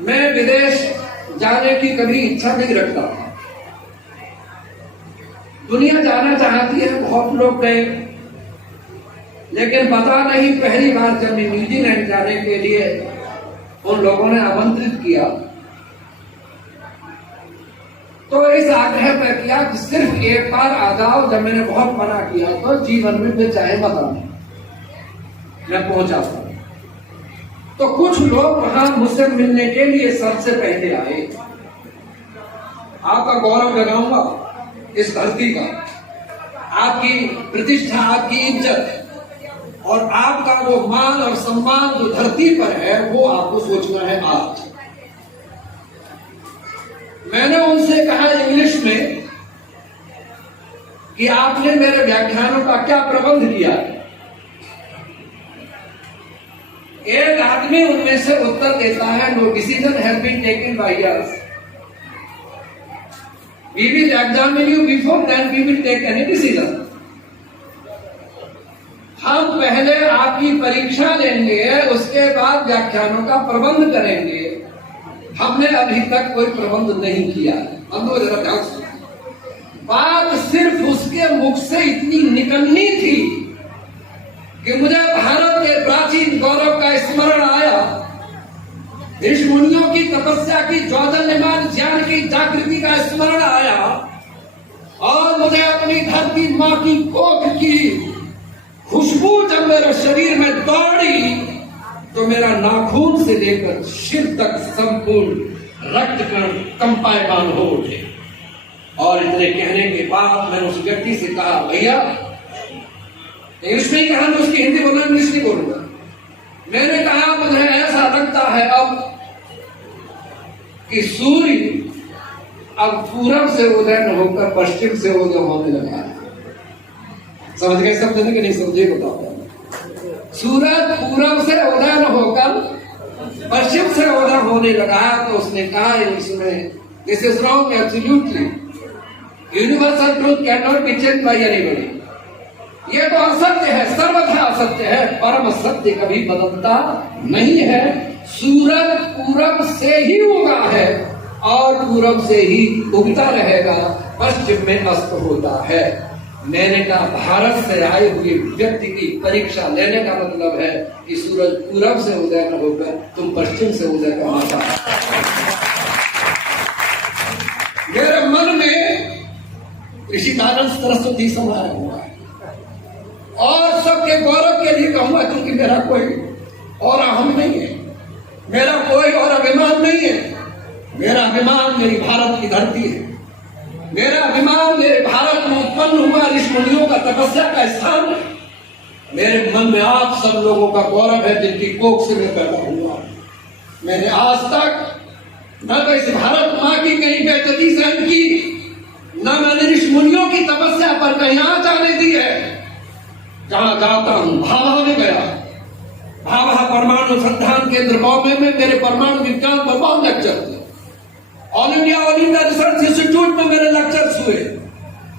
मैं विदेश जाने की कभी इच्छा नहीं रखता। दुनिया जाना चाहती है, बहुत लोग गए, लेकिन पता नहीं पहली बार जब मैं न्यूजीलैंड जाने के लिए उन लोगों ने आमंत्रित किया तो इस आग्रह पर किया कि सिर्फ एक बार आ जाओ। जब मैंने बहुत मना किया तो जीवन में फिर चाहे मत आना, मैं पहुंचा था। तो कुछ लोग वहां मुझसे मिलने के लिए सबसे पहले आए। आपका गौरव लगाऊंगा इस धरती का, आपकी प्रतिष्ठा, आपकी इज्जत और आपका वो मान और सम्मान जो धरती पर है वो आपको सोचना है। आज मैंने उनसे कहा इंग्लिश में कि आपने मेरे व्याख्यानों का क्या प्रबंध किया। एक आदमी उनमें से उत्तर देता है, no decision has been taken by us, we will examine you before then we will take any decision. हम पहले आपकी परीक्षा लेंगे, उसके बाद व्याख्यानों का प्रबंध करेंगे। हमने अभी तक कोई प्रबंध नहीं किया। बात सिर्फ उसके मुख से इतनी निकलनी थी कि मुझे भारत के प्राचीन गौरव का स्मरण आया, ऋषि मुनियों की तपस्या की ज्वादल्यमान ज्ञान की जागृति का स्मरण आया और मुझे अपनी धरती माँ की कोख की खुशबू जब मेरे शरीर में दौड़ी तो मेरा नाखून से लेकर सिर तक संपूर्ण रक्तकण कंपायमान हो उठे। और इतने कहने के बाद मैंने उस व्यक्ति से कहा, भैया, इंग्लिश में ही कहा, मैं उसकी हिंदी बोलूंगा, इंग्लिश नहीं बोलूंगा। मैंने कहा, मुझे ऐसा लगता है अब कि सूर्य अब पूरब से उदय न होकर पश्चिम से उदय होने लगा है। समझ गए सब जने कि नहीं समझे? बताओ। सूरज पूरब से उदय न होकर पश्चिम से उदय होने लगा। तो उसने कहा इसमें, this is wrong absolutely, universal truth can not be changed by anybody. ये तो असत्य है, सर्वथा असत्य है, परम सत्य कभी बदलता नहीं है। सूरज पूरब से ही उगा है और पूरब से ही उगता रहेगा, पश्चिम में अस्त होता है। मैंने कहा, भारत से आए हुए व्यक्ति की परीक्षा लेने का मतलब है कि सूरज पूरब से उदय न होकर तुम पश्चिम से उदय करना चाहते। मेरे मन में ऋषिकानंद सरस्वती समाया हुआ है और सबके गौरव के लिए कहूंगा, क्योंकि मेरा कोई और अहम नहीं है, मेरा कोई और अभिमान नहीं है। मेरा अभिमान मेरी भारत की धरती है, मेरा अभिमान मेरे भारत में उत्पन्न हुआ ऋषि मुनियों का तपस्या का स्थान है। मेरे मन में आप सब लोगों का गौरव है जिनकी कोख से मैं पैदा हुआ। मैंने आज तक न तो इस भारत माँ की कहीं बेइज्जती सहन की, न मैंने ऋषि मुनियों की तपस्या पर कहीं आँच आने दी है। जहां जाता हूं, भाभा में गया, भाभा परमाणु अनुसंधान केंद्र बॉम्बे में मेरे परमाणु विज्ञान पर बहुत लेक्चर थे। ऑल इंडिया रिसर्च इंस्टीट्यूट में मेरे लेक्चर्स हुए।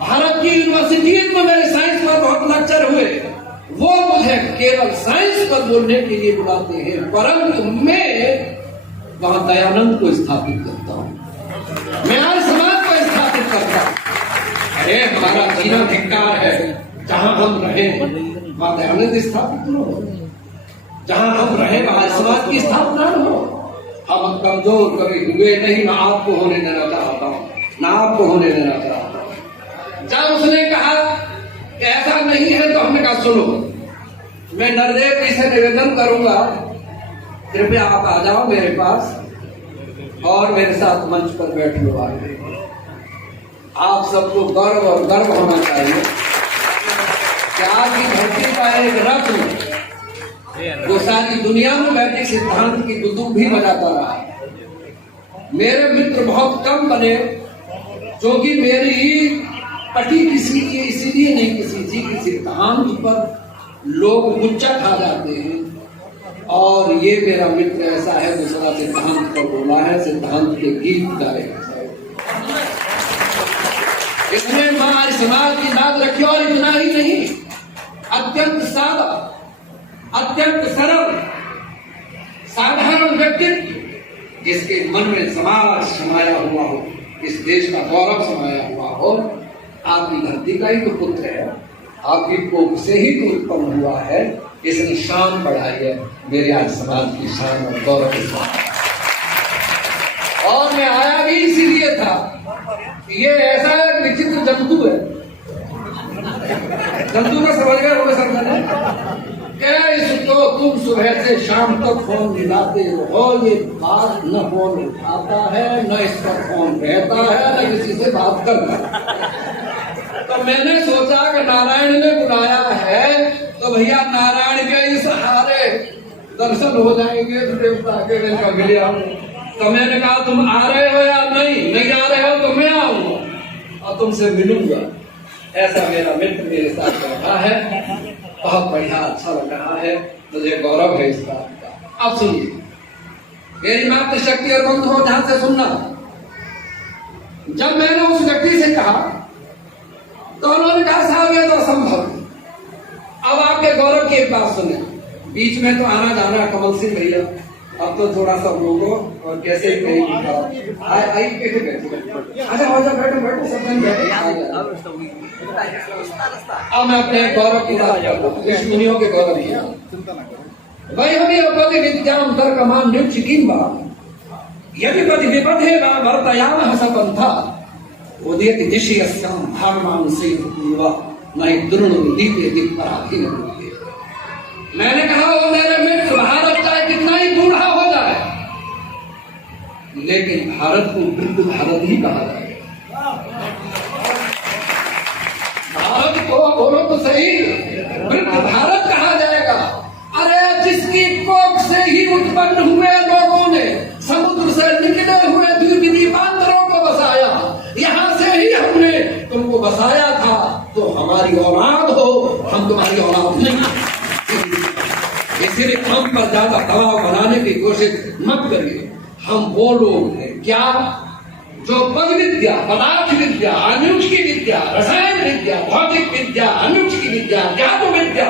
भारत की यूनिवर्सिटीज में मेरे साइंस पर बहुत लेक्चर हुए। वो मुझे केवल साइंस पर बोलने के लिए बुलाते हैं, परंतु मैं वहां दयानंद को स्थापित करता हूं, मैं आज समाज को स्थापित करता हूं। अरे हमारा जीना धिक्कार है, जहां हम रहे वहां दयानंद स्थापित हो, जहां हम रहे वहां समाज की स्थापना हो। हम कमजोर कभी हुए नहीं, ना आपको होने देना चाहता हूं, ना आपको होने देना चाहता हूं। जब उसने कहा कि ऐसा नहीं है तो हमने कहा, सुनो, मैं नरदेव जी से निवेदन करूंगा, कृपया आप आ जाओ मेरे पास और मेरे साथ मंच पर बैठ लो। आप सबको गर्व और गर्व होना चाहिए कि आज की धरती का एक रत्न वो सारी दुनिया में वैदिक सिद्धांत की गुदुम भी बजाता रहा। मेरे मित्र बहुत कम बने जो कि मेरी पटी किसी की इसीलिए नहीं किसी थी कि सिद्धांत पर लोग गुच्चा खा जाते हैं, और ये मेरा मित्र ऐसा है जो सदा सिद्धांत पर बोला है, सिद्धांत के गीत गाए। इसने हमारे समाज की याद रखी। और इतना ही नहीं, अत्यंत सादा, अत्यंत सरल, साधारण व्यक्तित्व, इसके मन में समाज समाया हुआ हो, इस देश का गौरव समाया हुआ हो। आपकी धरती का ही तो पुत्र है, आपकी कोख से ही तो उत्पन्न हुआ है, इसने शान बढ़ाई है मेरे आज समाज की शान और गौरव के साथ। और मैं आया भी इसीलिए था, ये ऐसा एक विचित्र जंतु है, जंतु का समझ गए होंगे समझा क्या, इसको तुम सुबह से शाम तक फोन मिलाते हो, ये बात न फोन उठाता है, न इसका फोन रहता है, न किसी से बात करता है। तो मैंने सोचा कि नारायण ने बुलाया है तो भैया नारायण के ही सहारे दर्शन हो जाएंगे देवता के। मिले आऊँ तो मैंने कहा तुम आ रहे हो या नहीं आ रहे हो तो मैं आऊंगा और तुमसे मिलूंगा। ऐसा मेरा मित्र मेरे साथ बैठा है, बहुत बढ़िया, अच्छा लग रहा है, मुझे गौरव है इस बात का। अब सुनिए, मेरी मातृशक्ति और बंधु हो ध्यान से सुनना। जब मैंने उस व्यक्ति से कहा तो उन्होंने कहा साहब ये तो असंभव। अब आपके गौरव की एक बात सुने, बीच में तो आना जाना कमल सिंह भैया, अब तो थोड़ा सा बोलो और कैसे आई बैठो बैठो सब अब मैं अपने गौरव की बात करता हूँ, ऋषिमुनियों के गौरव की। वही हमें अपने विद्याम तर्कमान नियुक्तिकीम बा यदि पति विपदे वा वर्तयाम हसपंथा उदयति दिशयस्याम भागमान से पूर्वा नहीं द्रुण दीपे दीप पराधीन। मैंने कहा वो मेरे मित्र, भारत चाहे कितना ही बूढ़ा हो जाए लेकिन भारत को वृद्ध भारत ही कहा जाएगा। भारत को बोलो तो सही, वृद्ध भारत कहा जाएगा। अरे जिसकी कोख से ही उत्पन्न हुए लोगों ने समुद्र से निकले हुए द्वीपांतरों को बसाया, यहाँ से ही हमने तुमको बसाया था, तो हमारी औलाद हो, हम तुम्हारी औलाद नहीं। इसलिए हम पर ज्यादा दबाव बनाने की कोशिश मत करिए। हम वो लोग हैं क्या जो पद विद्या, पदार्थ विद्या, अनुष्की विद्या, रसायन विद्या, भौतिक विद्या, अनुष्की विद्या, ज्ञान विद्या,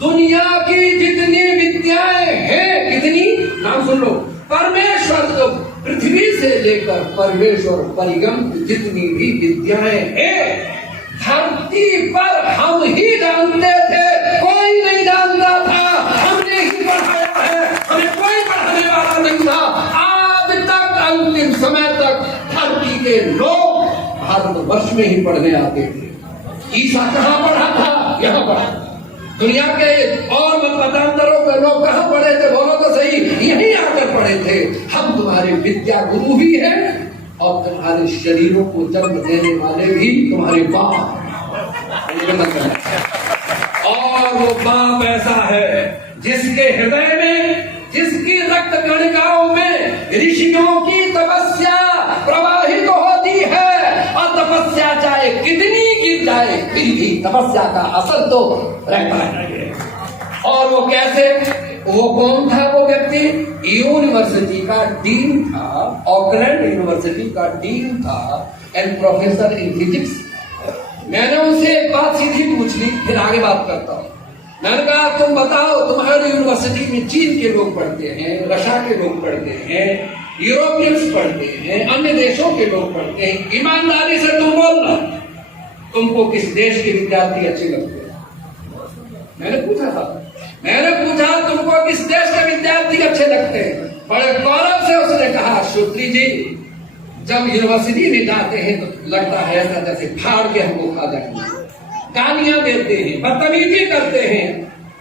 दुनिया की जितनी विद्याएं हैं, कितनी नाम सुन लो, परमेश्वर तो पृथ्वी से लेकर परमेश्वर परिगम जितनी भी विद्याएं हैं धरती पर हम ही जानते थे, कोई नहीं जानता था, हमने ही पढ़ाया है, हमें कोई पढ़ाने वाला नहीं था। आज तक अंतिम समय तक धरती के लोग भारतवर्ष में ही पढ़ने आते थे। ईसा कहाँ पढ़ा था? यहाँ पढ़ा। दुनिया के और मतांतरों के लोग कहाँ पढ़े थे? बोलो तो सही, यहीं आकर पढ़े थे। हम तुम्हारे विद्या गुरु भी हैं और तुम्हारे शरीरों को जन्म देने वाले भी तुम्हारे बाप। और वो बाप ऐसा है जिसके हृदय में, जिसकी रक्त कणिकाओं में ऋषियों की तपस्या प्रवाहित होती है, और तपस्या चाहे कितनी गिर जाए फिर भी तपस्या का असर तो रहता है। और वो कैसे? वो कौन था वो व्यक्ति? यूनिवर्सिटी का डीन था, ऑकलैंड यूनिवर्सिटी का डीन था एंड प्रोफेसर इन फिजिक्स। मैंने उनसे एक बात सीधी पूछ ली, फिर आगे बात करता हूँ। मैंने कहा तुम बताओ, तुम्हारी यूनिवर्सिटी में चीन के लोग पढ़ते हैं, रशिया के लोग पढ़ते हैं, यूरोपियंस पढ़ते हैं, अन्य देशों के लोग पढ़ते हैं, ईमानदारी से तुम बोलना, तुमको किस देश के विद्यार्थी अच्छे लगते हैं? मैंने पूछा तुमको किस देश के विद्यार्थी अच्छे लगते हैं? बड़े गौरव से उसने कहा श्रोत्री जी, जब यूनिवर्सिटी में जाते हैं तो लगता है ऐसा जैसे फाड़ के हमको खा जाएंगे, गालियां देते हैं, बदतमीजी करते हैं,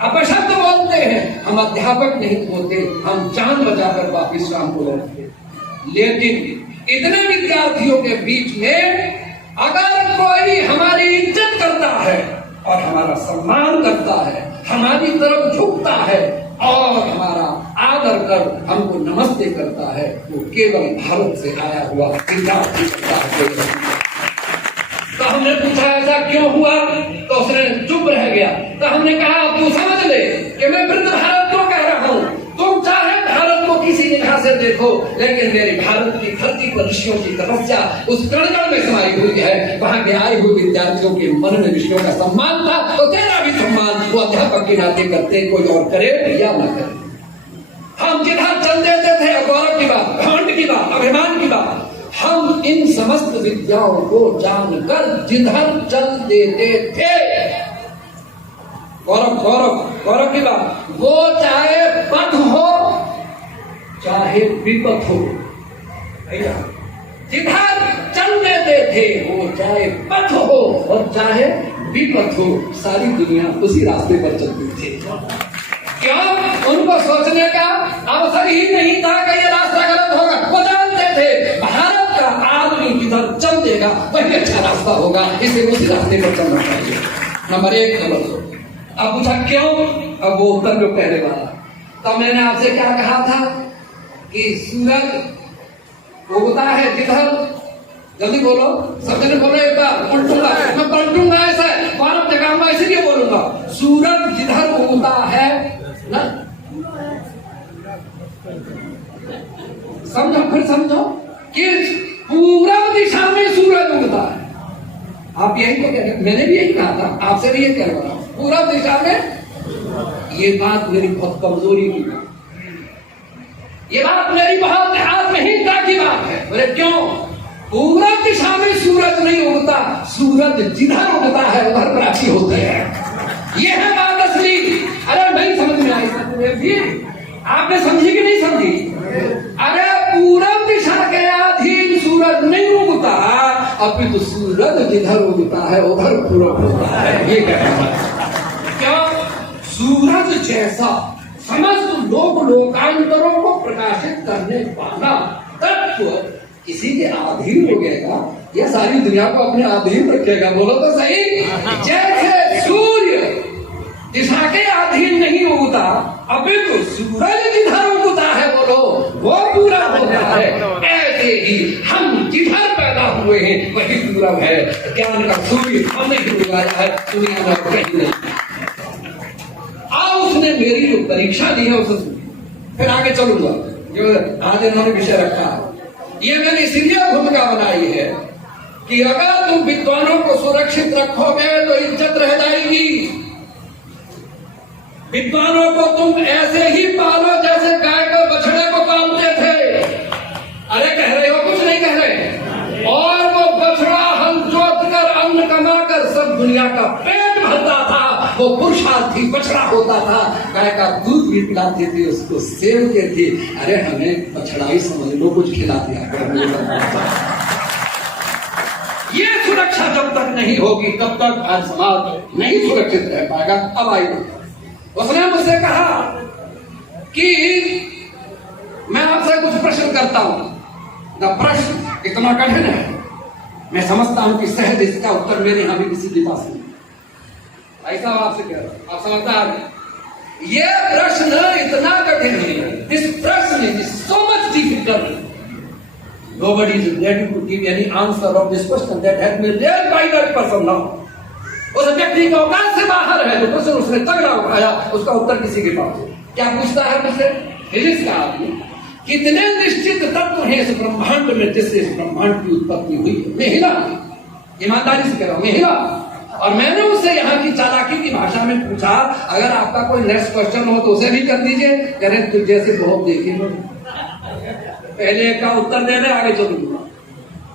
अपशब्द बोलते हैं। हम अध्यापक नहीं होते, हम जान बचाकर वापिस शाम को लौटते। लेकिन इतने विद्यार्थियों के बीच में अगर कोई हमारी इज्जत करता है और हमारा सम्मान करता है, हमारी तरफ झुकता है और हमारा आदर कर हमको नमस्ते करता है, वो केवल भारत से आया हुआ विद्यार्थी करता है। तो हमने पूछा ऐसा क्यों हुआ? तो उसने चुप रह गया। तो हमने कहा तू समझ ले कि मैं वृद्ध भारत क्यों कह रहा हूँ। तुम चाहे भारत को किसी निगाह से देखो, लेकिन मेरे भारत की धरती पर ऋषियों की तपस्या उस कण में समाई हुई है। वहां के आए हुए विद्यार्थियों के मन में ऋषियों का सम्मान था, तो तेरा भी सम्मान वो अध्यापक के नाते करते, कोई और करे या न करे। हम जिधर चल देते थे, गौरव की बात, विद्याओं को जानकर जिधर चल देते थे। गौरव गौरव गौरव की बात, वो चाहे पथ हो चाहे विपथ हो, जिधर चल देते थे, वो चाहे पथ हो और चाहे विपथ हो, सारी दुनिया उसी रास्ते पर चलती थी। क्यों? उनको सोचने का अवसर ही नहीं था कि ये रास्ता गलत होगा। वो जानते थे भारत का आदमी जिधर चल देगा वही अच्छा रास्ता होगा, इसलिए उसी रास्ते पर चलना चाहिए। नंबर 1। नंबर 2। अब पूछा क्यों? अब वो उत्तर जो पहले वाला, तो मैंने आपसे क्या कहा था कि सूरज उगता है जिधर, जल्दी बोलो, सब जने बोलो एक बार, पलटूंगा मैं, पलटूंगा ऐसा बारह जगह इसीलिए बोलूंगा। सूरज जिधर उगता है ना, समझो, फिर समझो कि पूरब दिशा में सूरज उगता है। आप यही तो कह रहे, मैंने भी यही कहा था, आपसे भी यही कह रहा हूं, पूरब दिशा में। ये बात मेरी बहुत कमजोरी की बात, ये बात मेरी बहुत आत्महीनता की बात है। बोले क्यों? पूरब दिशा में सूरज नहीं उगता, सूरज जिधर उगता है उधर प्राप्ति होते हैं। ये है बात असली। अरे नहीं समझ में आई भी, आपने समझी कि नहीं समझी? अरे पूरब दिशा के अधीन सूरज नहीं उगता, अभी तो सूरज जिधर उगता है उधर पूरब उगता है। ये कहना है क्या? सूरज जैसा समस्त लोकांतरों को प्रकाशित करने वाला तत्व किसी के अधीन हो गएगा या सारी दुनिया को अपने अधीन रखेगा? बोलो तो सही। जैसे सूर्य दिशा के अधीन नहीं उगता, अभी तो सूरज जिधर उगता है बोलो वो पूरा होता है, ऐसे ही हम जिधर पैदा हुए हैं वही पूरब है। ज्ञान का सूर्य हमने ही उगाया है, दुनिया में कहीं नहीं। उसने मेरी जो परीक्षा दी है उसे फिर आगे चलूंगा। जो आज इन्होंने विषय रखा है, ये मैंने इसीलिए भूमिका बनाई है कि अगर तुम विद्वानों को सुरक्षित रखोगे तो इज्जत रह जाएगी। विद्वानों को तुम ऐसे ही पालो जैसे गाय को बछड़े को पालते थे। अरे कह रहे हो? कुछ नहीं कह रहे। और वो बछड़ा हल जोत कर अन्न कमाकर सब दुनिया का पेट भरता था। वो पुरुषार्थी बछड़ा होता था, गाय का दूध भी पिलाती थी, उसको सेवते थे। अरे हमें बछड़ा ही समझ लो, कुछ खिला दिया कर। ये सुरक्षा जब तक नहीं होगी तब तक आज समाज नहीं सुरक्षित रह पाएगा। अब आइए, उसने मुझसे कहा कि मैं आपसे कुछ प्रश्न करता हूं ना। प्रश्न इतना कठिन है, मैं समझता हूं कि सहज इसका उत्तर मेरे यहां भी किसी के पास नहीं। ऐसा आपसे कह रहा हूं, आप समझदार हैं। ये प्रश्न इतना कठिन है, दिस प्रश्न is so much difficult, nobody is ready to give any answer of this question that has been raised by that person now. उस व्यक्ति का औकात से बाहर है, जो प्रश्न उसने तगड़ा उठाया उसका उत्तर किसी के पास। क्या पूछता है मुझसे? फिजिक्स का आदमी, कितने निश्चित तत्व हैं इस ब्रह्मांड में जिससे इस ब्रह्मांड की उत्पत्ति हुई है? मैं हिला, ईमानदारी से कह रहा हूं, मैं हिला। और मैंने उससे यहाँ की चालाकी की भाषा में पूछा, अगर आपका कोई नेक्स्ट क्वेश्चन हो तो उसे भी कर दीजिए। कह रहे तुझ जैसे बहुत देखे, पहले का उत्तर देने आगे चलूंगा।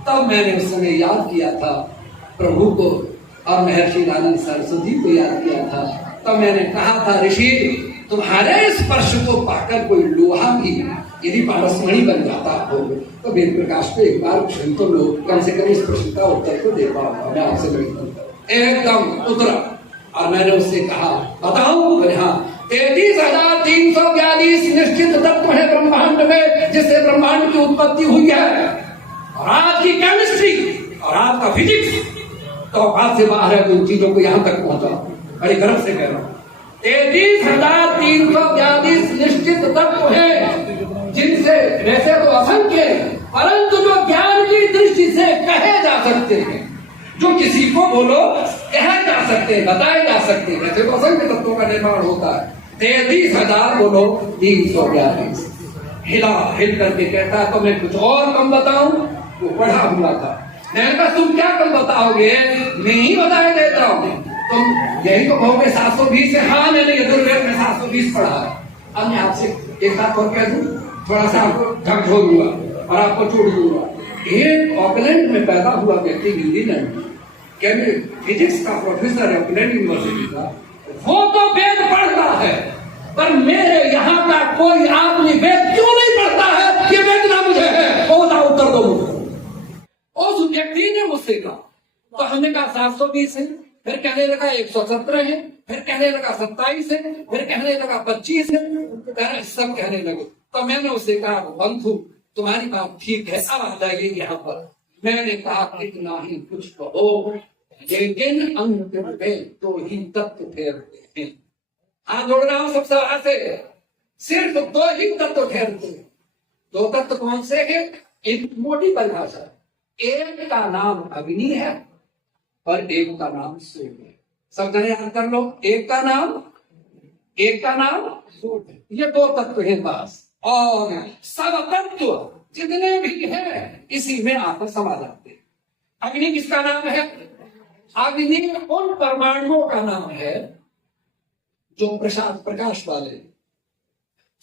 तब मैंने उस समय याद किया था प्रभु को और महर्षि आनंद सरस्वती को याद किया था। तब मैंने कहा था, ऋषि तुम्हारे स्पर्श को पाकर कोई लोहा भी यदि पारसमणि बन जाता हो तो वेद प्रकाश पे एक बार क्षण तो लोग कम से कम इस प्रश्न का उत्तर को दे पाऊंगा। मैं आपसे एकदम उतरा और मैंने उससे कहा, बताऊं? हाँ, 33,342 निश्चित तत्व है ब्रह्मांड में जिससे ब्रह्मांड की उत्पत्ति हुई है। और आज की केमिस्ट्री और आज का फिजिक्स तो औकात से बाहर है उन चीजों को यहां तक पहुंचा। बड़े गर्व से कह रहा हूं, 33,342 निश्चित तत्व है जिनसे वैसे तो असंख्य, परंतु जो ज्ञान की दृष्टि से कहे जा सकते हैं, जो किसी को बोलो कहे जा सकते हैं, बताए जा सकते हैं, वैसे तो असंख्य तत्वों का निर्माण होता है। 33,000 बोलो 342। हिल करके कहता है तो मैं कुछ और कम बताऊं? वो पढ़ा हुआ था। मैंने कहा तुम क्या कम बताओगे? मैं ही बताए देता हूं, तुम यही तो कहोगे 720 है। हाँ, मैंने यजुर्वेद में 720 पढ़ा है। अब मैं आपसे एक बात और कह दूं, थोड़ा सा आपको झकझोर दूंगा और आपको छोड़ दूंगा। एक ऑकलैंड में पैदा हुआ व्यक्ति न्यूजीलैंड फिजिक्स का प्रोफेसर है ऑकलैंड यूनिवर्सिटी का, वो तो वेद पढ़ता है, पर मेरे यहाँ का कोई आदमी वेद क्यों नहीं पढ़ता है? ये वेद ना मुझे है, वो बता उत्तर दो मुझे। उस व्यक्ति ने मुझसे कहा, तो हमने कहा 720 है, फिर कहने लगा 117 है, फिर कहने लगा 27 है, फिर कहने लगा 25 है, सब कहने लगे। तो मैंने उससे कहा बंधु तुम्हारी बात ठीक है, अब आ जाइए यहाँ पर। मैंने कहा इतना ही कुछ कहो, लेकिन अंतिम में तो ही तत्व ठहरते हैं। हाँ जोड़ रहा हूं सब सभा से, सिर्फ दो ही तत्व ठहरते हैं। दो तत्व कौन से हैं? एक मोटी परिभाषा, एक का नाम अग्नि है और एक का नाम सूर्य है। सब जने याद कर लो, एक का नाम सूर्य है। ये दो तत्व हैं बस, और सब तत्व जितने भी हैं इसी में आकर समा जाते हैं। अग्नि किसका नाम है? अग्नि उन परमाणुओं का नाम है जो प्रकाश वाले।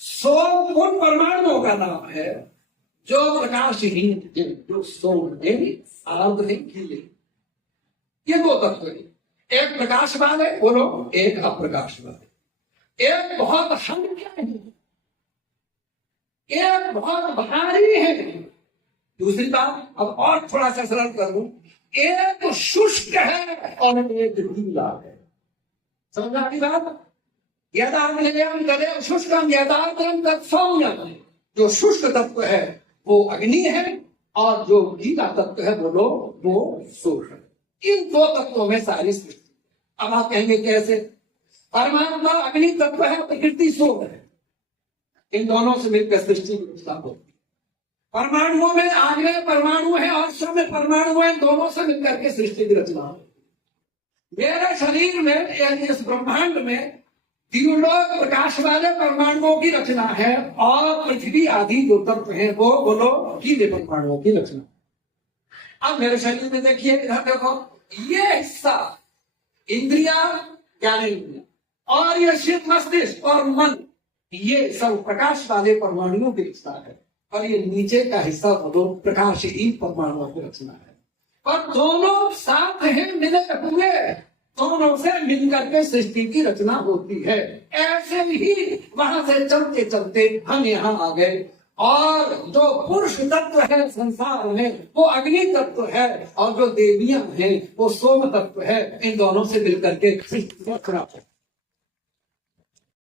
सोम उन परमाणुओं का नाम है जो प्रकाशहीन, जो सोम आर्द्र गीले। ये दो तत्व है, एक प्रकाश वाले बोलो, एक अप्रकाश वाले। एक बहुत हल्के हैं, एक बहुत भारी है। दूसरी बात अब और थोड़ा सा सरल कर दूं, एक शुष्क है और एक गीला है। समझ आपकी बात? शुष्कम यदार्द्रम तत्सौम्यम। जो शुष्क तत्व है वो अग्नि है और जो गीला तत्व है बोलो वो सूर्य। इन दो तत्वों में सारी सृष्टि। अब आप कहेंगे कैसे? परमात्मा अग्नि तत्व है, प्रकृति सूर्य है, इन दोनों से मिलकर सृष्टि की रचना होती है। परमाणुओं में आग्नेय परमाणु है और सब में परमाणु है, दोनों से मिलकर के सृष्टि की रचना होती है। मेरे शरीर में यानी इस ब्रह्मांड में तीनों प्रकाश वाले परमाणुओं की रचना है और पृथ्वी आदि जो तत्व है वो बोलो गीले परमाणुओं की रचना। अब मेरे शरीर में देखिए, इधर देखो, ये हिस्सा इंद्रिया ज्ञानेंद्रिया और ये शीत मस्तिष्क और मन, ये सब प्रकाश वाले परमाणुओं की रचना है, और ये नीचे का हिस्सा बोलो प्रकाशहीन परमाणुओं की रचना है। पर दोनों साथ हैं, मिले हुए, दोनों से मिलकर के सृष्टि की रचना होती है। ऐसे ही वहां से चलते चलते हम यहाँ आ गए, और जो पुरुष तत्व है संसार में वो अग्नि तत्व है, और जो देवियां हैं वो सोम तत्व है। इन दोनों से मिलकर के सृष्टि की रचना है।